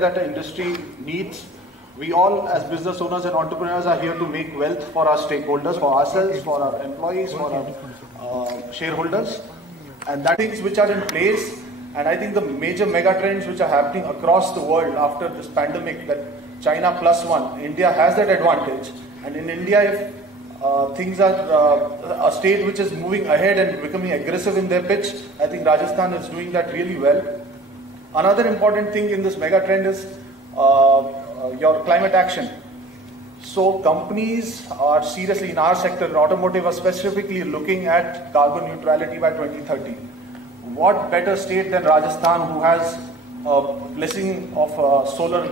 that the industry needs. We all as business owners and entrepreneurs are here to make wealth for our stakeholders, for ourselves, for our employees, for our shareholders. And that things which are in place, and I think the major mega trends which are happening across the world after this pandemic, that China +1, India has that advantage. And in India, if things are a state which is moving ahead and becoming aggressive in their pitch, I think Rajasthan is doing that really well. Another important thing in this mega trend is your climate action. So companies are seriously in our sector, in automotive, are specifically looking at carbon neutrality by 2030. What better state than Rajasthan, who has a blessing of solar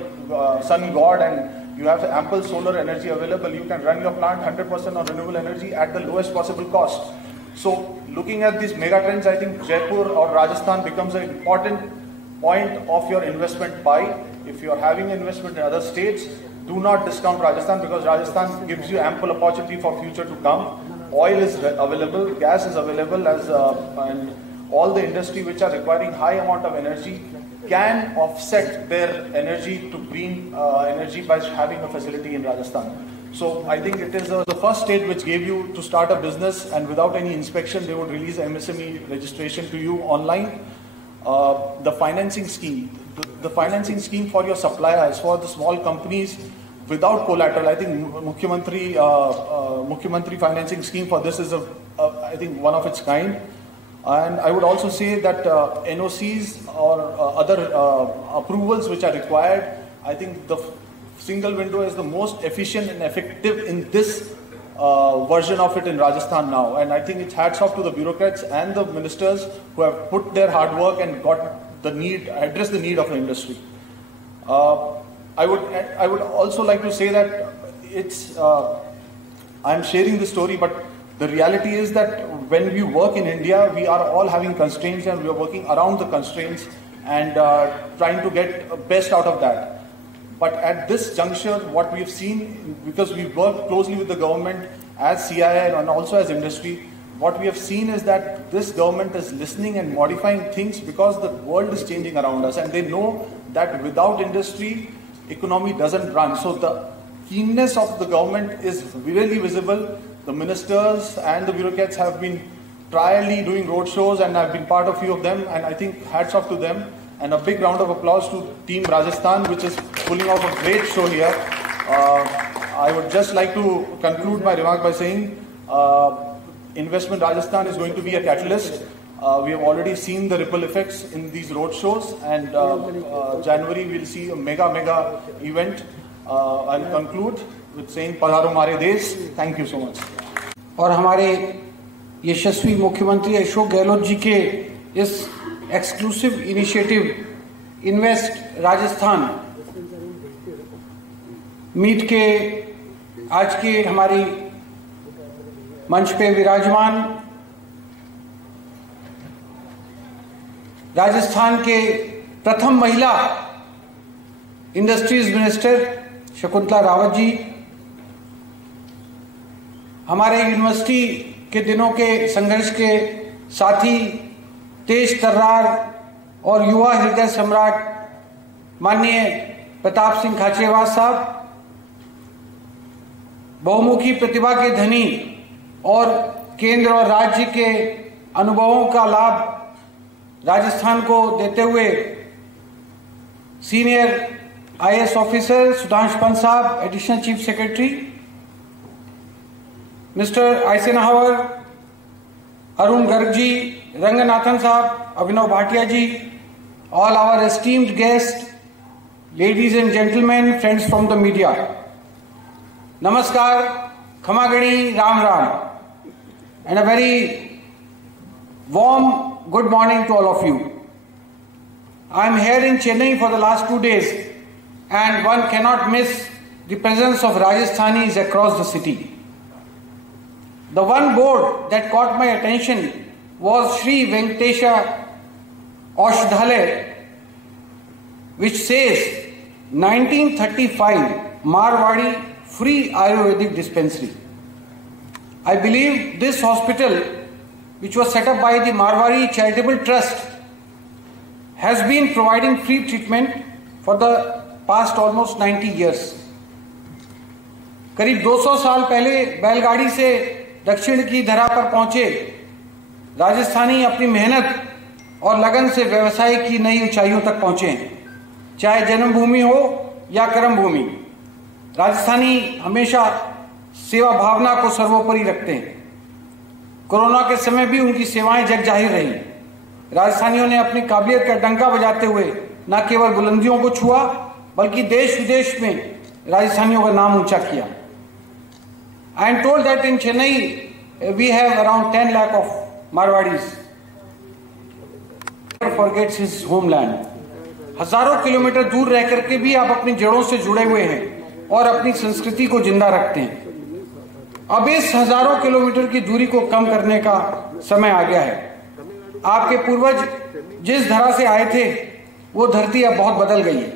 sun god, and you have ample solar energy available. You can run your plant 100% on renewable energy at the lowest possible cost. So looking at these mega trends, I think Jaipur or Rajasthan becomes an important point of your investment pie. If you are having investment in other states, do not discount Rajasthan, because Rajasthan gives you ample opportunity for future to come. Oil is available, gas is available, and all the industry which are requiring high amount of energy can offset their energy to green energy by having a facility in Rajasthan. So I think it is the first state which gave you to start a business, and without any inspection they would release MSME registration to you online. The financing scheme, the financing scheme for your suppliers, for the small companies without collateral, I think Mukhyamantri financing scheme for this is I think one of its kind. And I would also say that NOCs or other approvals which are required, I think the single window is the most efficient and effective in this version of it in Rajasthan now. And I think it's hats off to the bureaucrats and the ministers who have put their hard work and got the need, addressed the need of the industry. I would also like to say that it's, I'm sharing this story, but the reality is that when we work in India, we are all having constraints, and we are working around the constraints and trying to get best out of that. But at this juncture, what we've seen, because we work closely with the government as CII and also as industry, what we have seen is that this government is listening and modifying things because the world is changing around us, and they know that without industry, economy doesn't run. So the keenness of the government is really visible. The ministers and the bureaucrats have been trially doing road shows, and I've been part of a few of them, and I think hats off to them. And a big round of applause to Team Rajasthan, which is pulling off a great show here. I would just like to conclude my remark by saying Investment Rajasthan is going to be a catalyst. We have already seen the ripple effects in these road shows, and January we'll see a mega event. I'll conclude with saying Padharo Mare Desh. Thank you so much. और हमारे यशस्वी मुख्यमंत्री अशोक गहलोत जी के इस exclusive initiative invest Rajasthan meet के आज के हमारी मंच पे विराजमान राजस्थान के प्रथम महिला इंडस्ट्रीज मिनिस्टर शकुंतला रावत जी, हमारे यूनिवर्सिटी के दिनों के संघर्ष के साथी, तेज तर्रार और युवा हृदय सम्राट माननीय प्रताप सिंह खाचरियावास साहब, बहुमुखी प्रतिभा के धनी और केंद्र और राज्य के अनुभवों का लाभ राजस्थान को देते हुए senior IAS officer Sudhanshu Pant साहब, additional chief secretary, mister Eisenhower, Arun Garg ji, Ranganathan साहब, अभिनव भाटिया जी, all our esteemed guests, ladies and gentlemen, friends from the media. Namaskar, Khamagani, Ram Ram, and a very warm good morning to all of you. I am here in Chennai for the last 2 days, and one cannot miss the presence of Rajasthanis across the city. The one board that caught my attention was Sri Venkatesha Aushdhalaya, which says 1935 Marwadi Free Ayurvedic Dispensary. I believe this hospital, which was set up by the Marwari Charitable Trust, has been providing free treatment for the past almost 90 years. करीब 200 साल पहले बैलगाड़ी से दक्षिण की धरा पर पहुंचे राजस्थानी अपनी मेहनत और लगन से व्यवसाय की नई ऊंचाइयों तक पहुंचे, चाहे जन्मभूमि हो या कर्मभूमि। राजस्थानी हमेशा सेवा भावना को सर्वोपरि रखते हैं। कोरोना के समय भी उनकी सेवाएं जग जाहिर रही। राजस्थानियों ने अपनी काबिलियत का डंका बजाते हुए न केवल बुलंदियों को छुआ बल्कि देश विदेश में राजस्थानियों का नाम ऊंचा किया। I am told that in Chennai we have around 10 lakh of Marwadis. Never forgets his homeland. हजारों किलोमीटर दूर रह करके भी आप अपनी जड़ों से जुड़े हुए हैं और अपनी संस्कृति को जिंदा रखते हैं। अब इस हजारों किलोमीटर की दूरी को कम करने का समय आ गया है। आपके पूर्वज जिस धरा से आए थे वो धरती अब बहुत बदल गई है।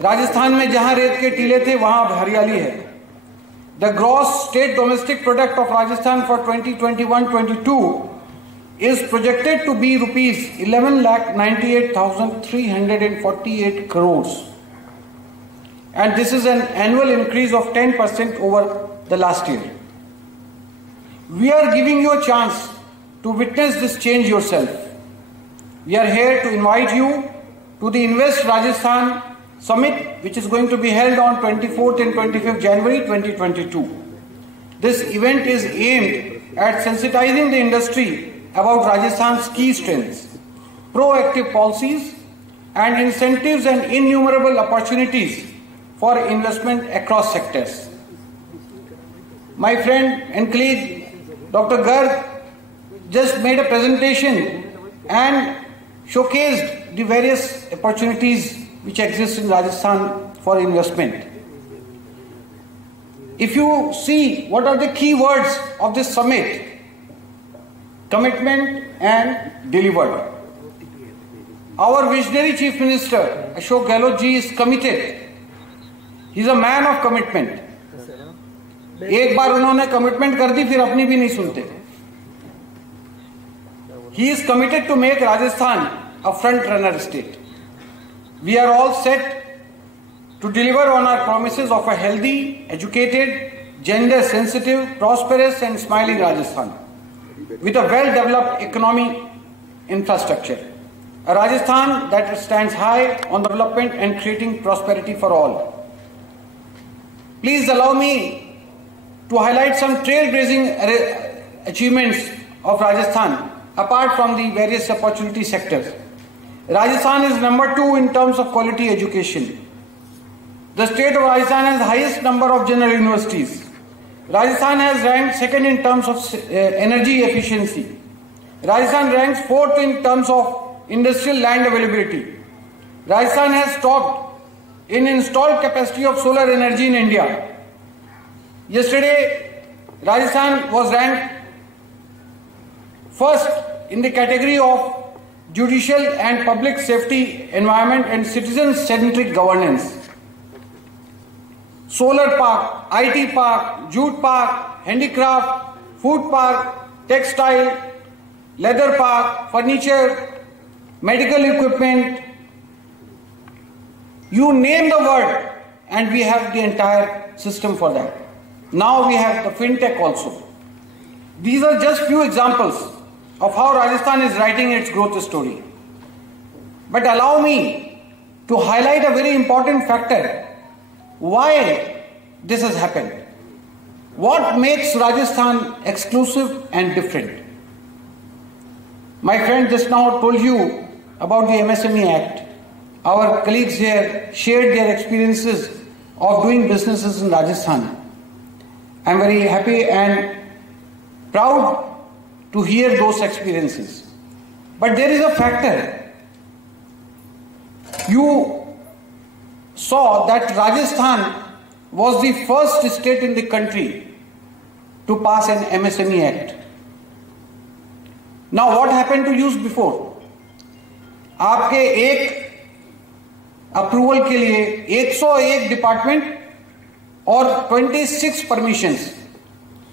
राजस्थान में जहां रेत के टीले थे वहां अब हरियाली है। The gross state domestic product of Rajasthan for 2021-22 is projected to be rupees 11,98,348 crores, and this is an annual increase of 10% over the last year. We are giving you a chance to witness this change yourself. We are here to invite you to the Invest Rajasthan Summit, which is going to be held on 24th and 25th January 2022. This event is aimed at sensitizing the industry about Rajasthan's key strengths, proactive policies, and incentives and innumerable opportunities for investment across sectors. My friend and colleague Dr. Garg just made a presentation and showcased the various opportunities which exist in Rajasthan for investment. If you see what are the key words of this summit: commitment and delivered. Our visionary Chief Minister Ashok Gehlot ji is committed. He is a man of commitment. एक बार उन्होंने commitment कर दी फिर अपनी भी नहीं सुनते. He is committed to make Rajasthan a front runner state. We are all set to deliver on our promises of a healthy, educated, gender sensitive, prosperous and smiling Rajasthan with a well-developed economic infrastructure. A Rajasthan that stands high on development and creating prosperity for all. Please allow me to highlight some trailblazing achievements of Rajasthan apart from the various opportunity sectors. Rajasthan is number 2 in terms of quality education. The state of Rajasthan has the highest number of general universities. Rajasthan has ranked 2nd in terms of energy efficiency. Rajasthan ranks 4th in terms of industrial land availability. Rajasthan has topped in installed capacity of solar energy in India. Yesterday, Rajasthan was ranked first in the category of judicial and public safety, environment and citizen-centric governance. Solar park, IT park, jute park, handicraft, food park, textile, leather park, furniture, medical equipment, you name the word and we have the entire system for that. Now we have the fintech also. These are just few examples of how Rajasthan is writing its growth story. But allow me to highlight a very important factor. Why this has happened? What makes Rajasthan exclusive and different? My friend just now told you about the MSME Act. Our colleagues here shared their experiences of doing businesses in Rajasthan. I am very happy and proud to hear those experiences. But there is a factor. You saw that Rajasthan was the first state in the country to pass an MSME Act. Now what happened to you before? आपके एक approval के लिए 101 department और 26 permissions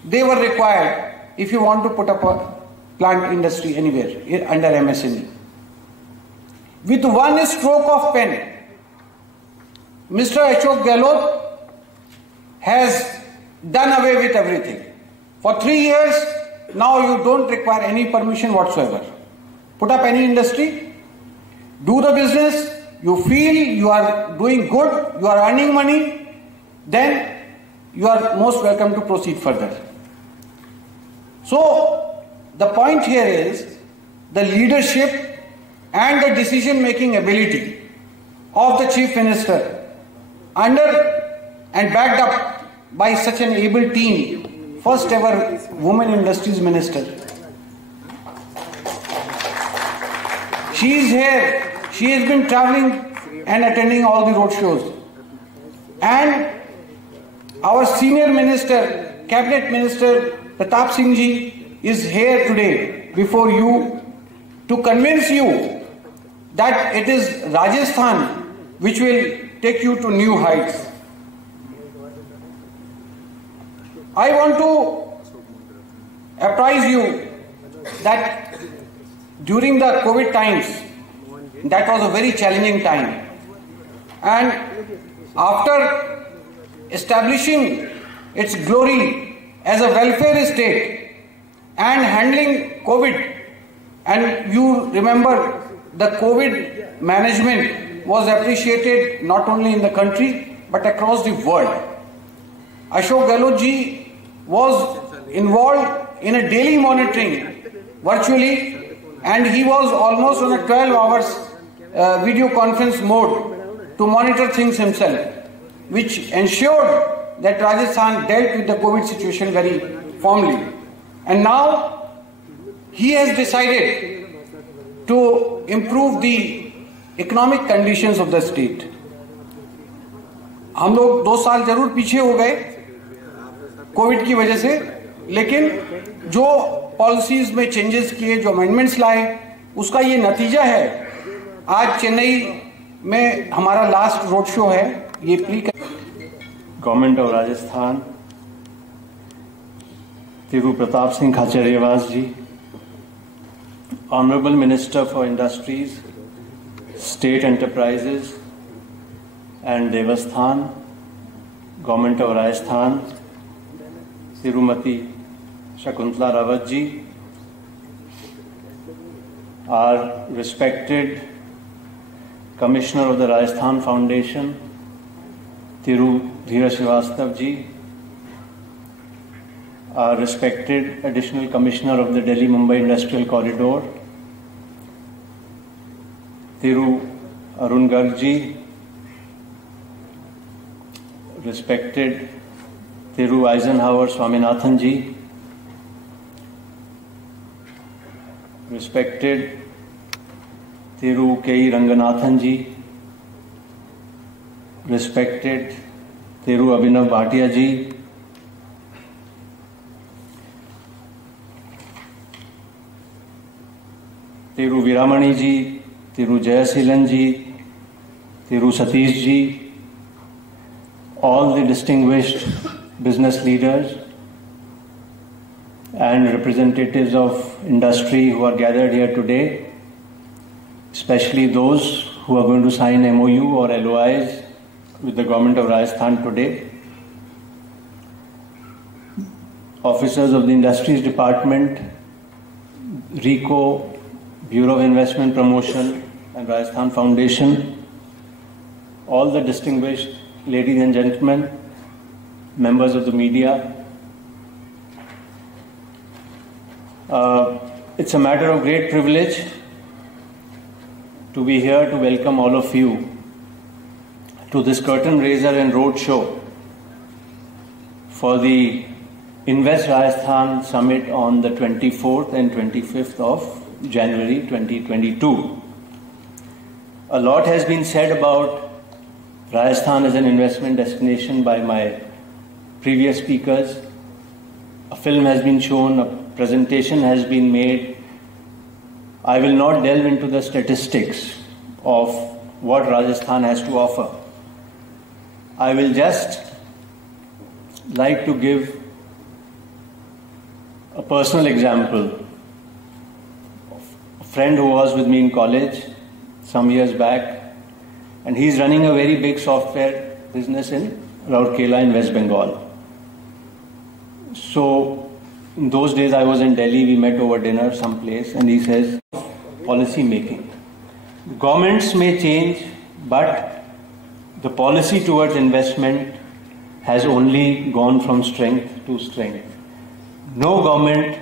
they were required if you want to put up a plant industry anywhere under MSME. With one stroke of pen, Mr. Ashok Gehlot has done away with everything. For 3 years, now you don't require any permission whatsoever. Put up any industry, do the business, you feel you are doing good, you are earning money, then you are most welcome to proceed further. So, the point here is the leadership and the decision-making ability of the Chief Minister under and backed up by such an able team, first ever Women Industries Minister. She is here, she has been traveling and attending all the road shows. And our senior minister, Cabinet Minister Pratap Singh Ji is here today before you to convince you that it is Rajasthan which will take you to new heights. I want to apprise you that during the COVID times, that was a very challenging time. And after establishing its glory as a welfare state and handling COVID, and you remember the COVID management was appreciated not only in the country but across the world. Ashok Gehlot ji was involved in a daily monitoring virtually, and he was almost on a 12 hours video conference mode to monitor things himself, which ensured that Rajasthan dealt with the COVID situation very firmly. And now he has decided to improve the economic conditions of the state. हम लोग 2 साल जरूर पीछे हो गए Covid की वजह से, लेकिन जो पॉलिसीज में चेंजेस किए, जो अमेंडमेंट्स लाए, उसका ये नतीजा है। आज चेन्नई में हमारा लास्ट रोड शो है। ये प्री government of Rajasthan, Thiru Pratap Singh Khachariyawas ji, honourable minister for industries, state enterprises and Devasthan, government of Rajasthan, Thirumathi Shakuntala Rawat ji, our respected Commissioner of the Rajasthan Foundation, Thiru Dheera Srivastav ji, our respected Additional Commissioner of the Delhi-Mumbai Industrial Corridor, Thiru Arun Garg ji, respected Thiru Eisenhower Swaminathan ji, respected Thiru K. Ranganathan ji, respected Thiru Abhinav Bhatia ji, Thiru Viramani ji, Thiru Jayasilan ji, Thiru Satish ji, all the distinguished business leaders and representatives of industry who are gathered here today, especially those who are going to sign MOU or LOIs with the government of Rajasthan today, officers of the Industries Department, RICO, Bureau of Investment Promotion and Rajasthan Foundation, all the distinguished ladies and gentlemen, members of the media. It's a matter of great privilege to be here to welcome all of you to this curtain raiser and road show for the Invest Rajasthan Summit on the 24th and 25th of January 2022. A lot has been said about Rajasthan as an investment destination by my previous speakers. A film has been shown, a presentation has been made. I will not delve into the statistics of what Rajasthan has to offer. I will just like to give a personal example. A friend who was with me in college some years back and he's running a very big software business in Rourkela in West Bengal. So in those days I was in Delhi, we met over dinner someplace, and he says, policy making. Governments may change, but the policy towards investment has only gone from strength to strength. No government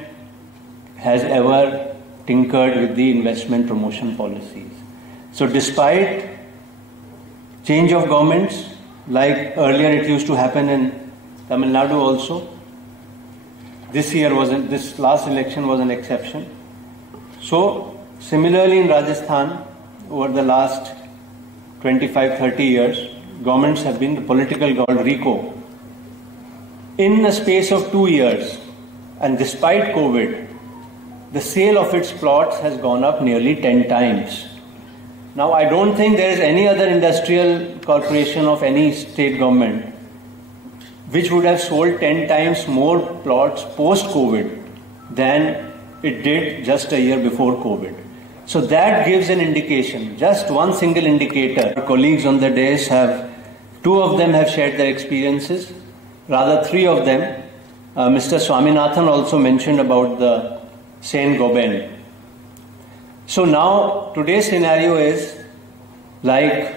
has ever tinkered with the investment promotion policies. So despite change of governments, like earlier it used to happen in Tamil Nadu also, this last election was an exception. So similarly in Rajasthan, over the last 25-30 years, governments have been the political government RICO. In a space of 2 years, and despite COVID, the sale of its plots has gone up nearly 10 times. Now, I don't think there is any other industrial corporation of any state government which would have sold 10 times more plots post-COVID than it did just a year before COVID. So that gives an indication, just one single indicator. Our colleagues on the dais two of them have shared their experiences, rather 3 of them. Mr. Swaminathan also mentioned about the Saint-Gobain. So now today's scenario is like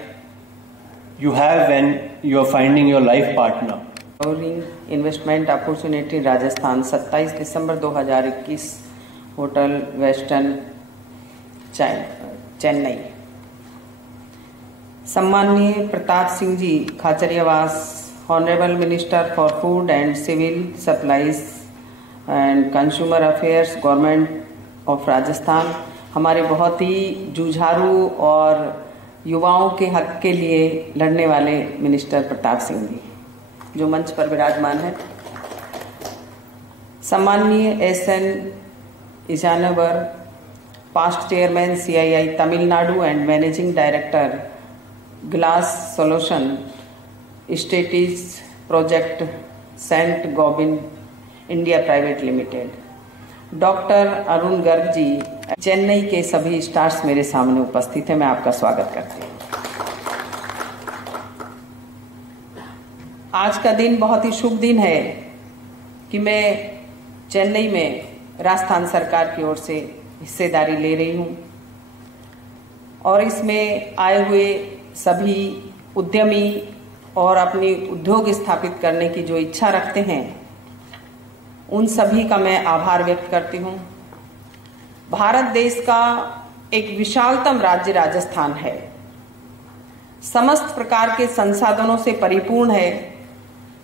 you have when you are finding your life partner. Investment opportunity Rajasthan 27 December 2021 hotel Western Chennai. सम्माननीय Pratap Singh ji Khachariyawas, honourable minister for food and civil supplies and consumer affairs, government of Rajasthan, हमारे बहुत ही जुझारू और युवाओं के हक के लिए लड़ने वाले मिनिस्टर प्रताप सिंह जी जो मंच पर विराजमान है। सम्माननीय SN Ishanwar, past chairman CII Tamil Nadu and managing director glass solution status project saint gobain India private limited, doctor Arun Garg ji, Chennai के सभी स्टार्स मेरे सामने उपस्थित हैं, मैं आपका स्वागत करती हूँ। आज का दिन बहुत ही शुभ दिन है कि मैं चेन्नई में राजस्थान सरकार की ओर से हिस्सेदारी ले रही हूँ और इसमें आए हुए सभी उद्यमी और अपनी उद्योग स्थापित करने की जो इच्छा रखते हैं उन सभी का मैं आभार व्यक्त करती हूँ। भारत देश का एक विशालतम राज्य राजस्थान है, समस्त प्रकार के संसाधनों से परिपूर्ण है।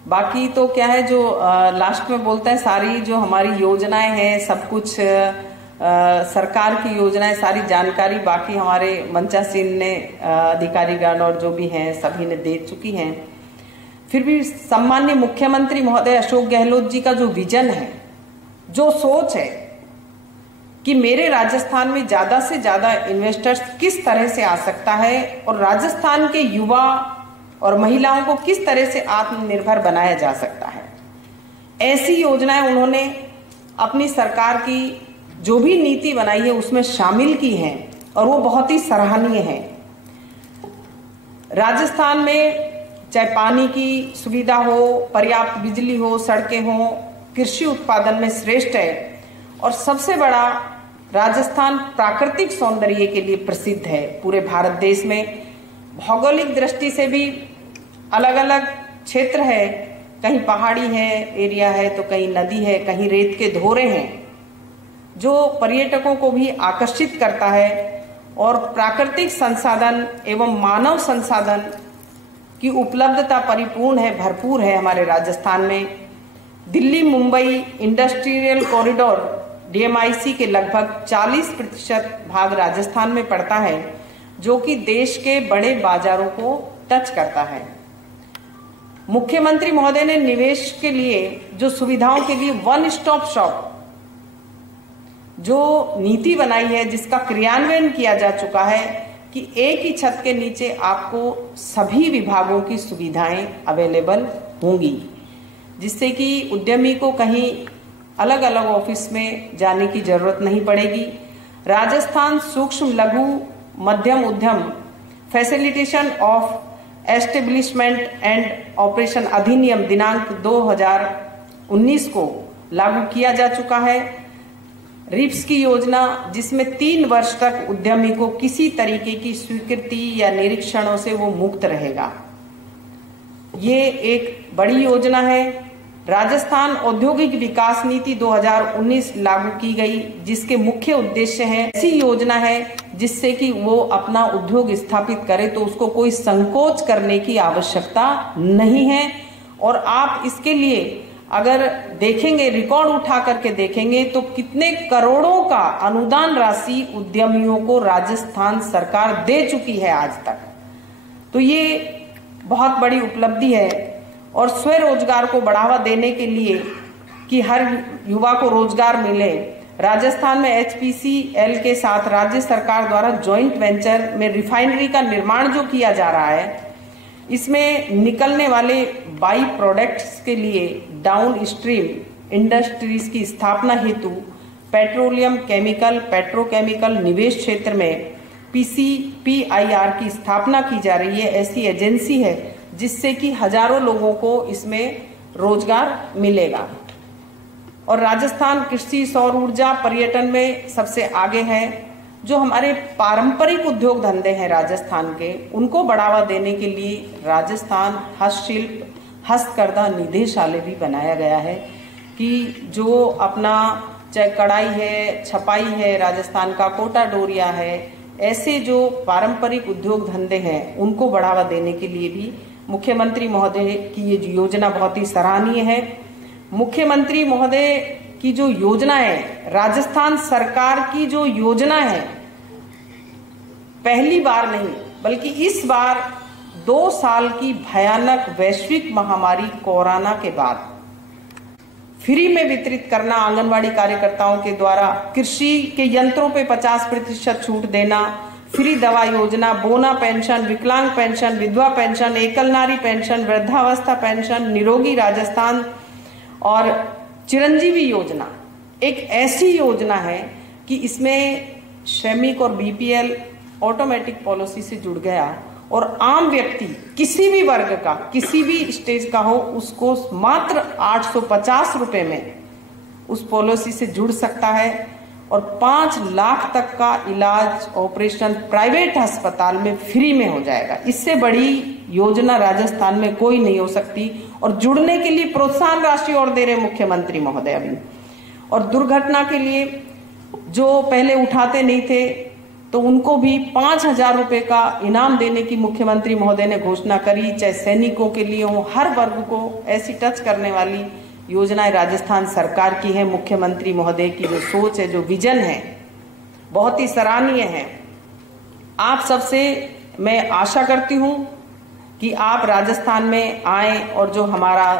बाकी तो क्या है जो लास्ट में बोलता है, सारी जो हमारी योजनाएं हैं, सब कुछ सरकार की योजनाएं, सारी जानकारी बाकी हमारे मंचा सिंह ने अधिकारीगण और जो भी हैं सभी ने दे चुकी हैं। फिर भी सम्माननीय मुख्यमंत्री महोदय अशोक गहलोत जी का जो विजन है, जो सोच है कि मेरे राजस्थान में ज्यादा से ज्यादा इन्वेस्टर्स किस तरह से आ सकता है और राजस्थान के युवा और महिलाओं को किस तरह से आत्मनिर्भर बनाया जा सकता है, ऐसी योजनाएं उन्होंने अपनी सरकार की जो भी नीति बनाई है उसमें शामिल की हैं और वो बहुत ही सराहनीय है। राजस्थान में चाहे पानी की सुविधा हो, पर्याप्त बिजली हो, सड़कें हो, कृषि उत्पादन में श्रेष्ठ है और सबसे बड़ा राजस्थान प्राकृतिक सौंदर्य के लिए प्रसिद्ध है। पूरे भारत देश में भौगोलिक दृष्टि से भी अलग अलग क्षेत्र है, कहीं पहाड़ी है एरिया है तो कहीं नदी है, कहीं रेत के धोरे हैं, जो पर्यटकों को भी आकर्षित करता है और प्राकृतिक संसाधन एवं मानव संसाधन की उपलब्धता परिपूर्ण है, भरपूर है हमारे राजस्थान में। Delhi Mumbai industrial corridor DMIC के लगभग 40% भाग राजस्थान में पड़ता है, जो कि देश के बड़े बाजारों को टच करता है। मुख्यमंत्री महोदय ने निवेश के लिए जो सुविधाओं के लिए वन स्टॉप शॉप जो नीति बनाई है, जिसका क्रियान्वयन किया जा चुका है कि एक ही छत के नीचे आपको सभी विभागों की सुविधाएं अवेलेबल होंगी, जिससे कि उद्यमी को कहीं अलग अलग ऑफिस में जाने की जरूरत नहीं पड़ेगी। राजस्थान सूक्ष्म लघु मध्यम उद्यम facilitation of establishment and operation अधिनियम दिनांक 2019 को लागू किया जा चुका है। रिप्स की योजना, जिसमें 3 वर्ष तक उद्यमी को किसी तरीके की स्वीकृति या निरीक्षणों से वो मुक्त रहेगा। ये एक बड़ी योजना है। राजस्थान औद्योगिक विकास नीति 2019 लागू की गई, जिसके मुख्य उद्देश्य है, ऐसी योजना है जिससे कि वो अपना उद्योग स्थापित करे तो उसको कोई संकोच करने की आवश्यकता नहीं है। और आप इसके लिए अगर देखेंगे, रिकॉर्ड उठा करके देखेंगे तो कितने करोड़ों का अनुदान राशि उद्यमियों को राजस्थान सरकार दे चुकी है आज तक। तो ये बहुत बड़ी उपलब्धि है। और स्वरोजगार को बढ़ावा देने के लिए कि हर युवा को रोजगार मिले, राजस्थान में HPCL के साथ राज्य सरकार द्वारा जॉइंट वेंचर में रिफाइनरी का निर्माण जो किया जा रहा है, इसमें निकलने वाले बाई प्रोडक्ट्स के लिए डाउन स्ट्रीम इंडस्ट्रीज की स्थापना हेतु पेट्रोलियम, केमिकल, पेट्रोकेमिकल निवेश क्षेत्र में PCPIR की स्थापना की जा रही है। ऐसी एजेंसी है जिससे कि हजारों लोगों को इसमें रोजगार मिलेगा। और राजस्थान कृषि, सौर ऊर्जा, पर्यटन में सबसे आगे है। जो हमारे पारंपरिक उद्योग धंधे हैं राजस्थान के, उनको बढ़ावा देने के लिए राजस्थान हस्तशिल्प, हस्तकरघा निदेशालय भी बनाया गया है कि जो अपना चाहे कढ़ाई है, छपाई है, राजस्थान का कोटा डोरिया है, ऐसे जो पारंपरिक उद्योग धंधे हैं उनको बढ़ावा देने के लिए भी मुख्यमंत्री महोदय की ये योजना बहुत ही सराहनीय है। मुख्यमंत्री महोदय की जो योजना है, राजस्थान सरकार की जो योजना है, पहली बार नहीं बल्कि इस बार 2 साल की भयानक वैश्विक महामारी कोरोना के बाद फ्री में वितरित करना, आंगनवाड़ी कार्यकर्ताओं के द्वारा कृषि के यंत्रों पे 50% छूट देना, फ्री दवा योजना, बोना पेंशन, विकलांग पेंशन, विधवा पेंशन, एकल नारी पेंशन, वृद्धावस्था पेंशन, निरोगी राजस्थान और चिरंजीवी योजना एक ऐसी योजना है कि इसमें श्रमिक और BPL ऑटोमेटिक पॉलिसी से जुड़ गया और आम व्यक्ति किसी भी वर्ग का, किसी भी स्टेज का हो, उसको मात्र 850 रुपए में उस पॉलिसी से जुड़ सकता है और 5 लाख तक का इलाज, ऑपरेशन प्राइवेट अस्पताल में फ्री में हो जाएगा। इससे बड़ी योजना राजस्थान में कोई नहीं हो सकती। और जुड़ने के लिए प्रोत्साहन राशि और दे रहे मुख्यमंत्री महोदय अभी। और दुर्घटना के लिए जो पहले उठाते नहीं थे तो उनको भी 5,000 रुपए का इनाम देने की मुख्यमंत्री महोदय ने घोषणा करी। चाहे सैनिकों के लिए हो, हर वर्ग को ऐसी टच करने वाली योजनाएं राजस्थान सरकार की है। मुख्यमंत्री महोदय की जो सोच है, जो विजन है, बहुत ही सराहनीय है। आप सबसे मैं आशा करती हूं कि आप राजस्थान में आए और जो हमारा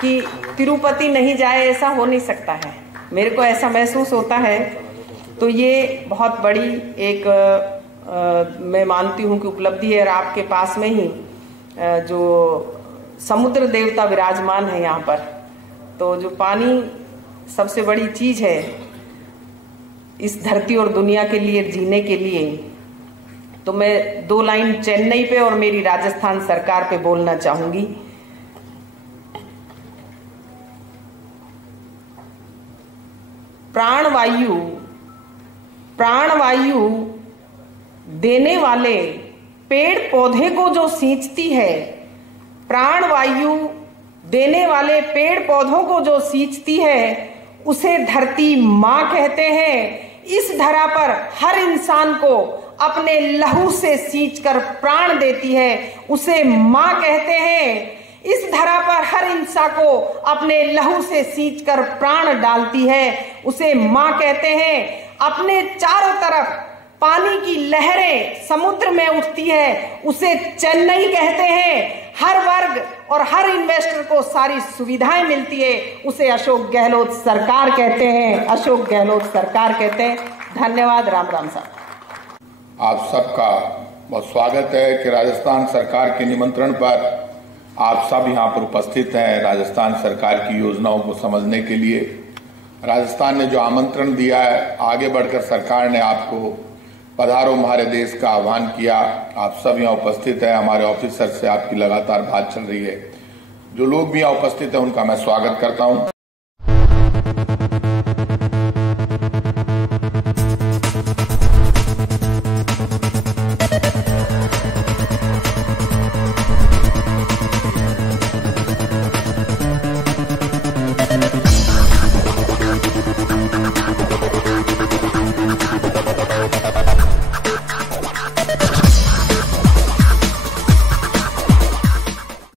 कि तिरुपति नहीं जाए ऐसा हो नहीं सकता है, मेरे को ऐसा महसूस होता है। तो ये बहुत बड़ी एक मैं मानती हूँ कि उपलब्धि है। और आपके पास में ही जो समुद्र देवता विराजमान है यहाँ पर, तो जो पानी सबसे बड़ी चीज है इस धरती और दुनिया के लिए, जीने के लिए, तो मैं 2 लाइन चेन्नई पे और मेरी राजस्थान सरकार पे बोलना चाहूंगी। प्राणवायु देने वाले पेड़ पौधे को जो सींचती है, प्राणवायु देने वाले पेड़ पौधों को जो सींचती है, उसे धरती मां कहते हैं। इस धरा पर हर इंसान को अपने लहू से सींचकर प्राण देती है, उसे मां कहते हैं। इस धरा पर हर इंसान को अपने लहू से सींचकर प्राण डालती है, उसे मां कहते हैं। अपने चारों तरफ पानी की लहरें समुद्र में उठती है, उसे चेन्नई कहते हैं। हर वर्ग और हर इन्वेस्टर को सारी सुविधाएं मिलती है, उसे अशोक गहलोत सरकार कहते हैं। अशोक गहलोत सरकार कहते हैं। धन्यवाद। राम राम साहब। आप सबका बहुत स्वागत है कि राजस्थान सरकार के निमंत्रण पर आप सब यहाँ पर उपस्थित हैं राजस्थान सरकार की योजनाओं को समझने के लिए। राजस्थान ने जो आमंत्रण दिया है, आगे बढ़कर सरकार ने आपको पधारो हमारे देश का आह्वान किया। आप सब यहाँ उपस्थित हैं, हमारे ऑफिसर से आपकी लगातार बात चल रही है। जो लोग भी यहाँ उपस्थित हैं उनका मैं स्वागत करता हूँ।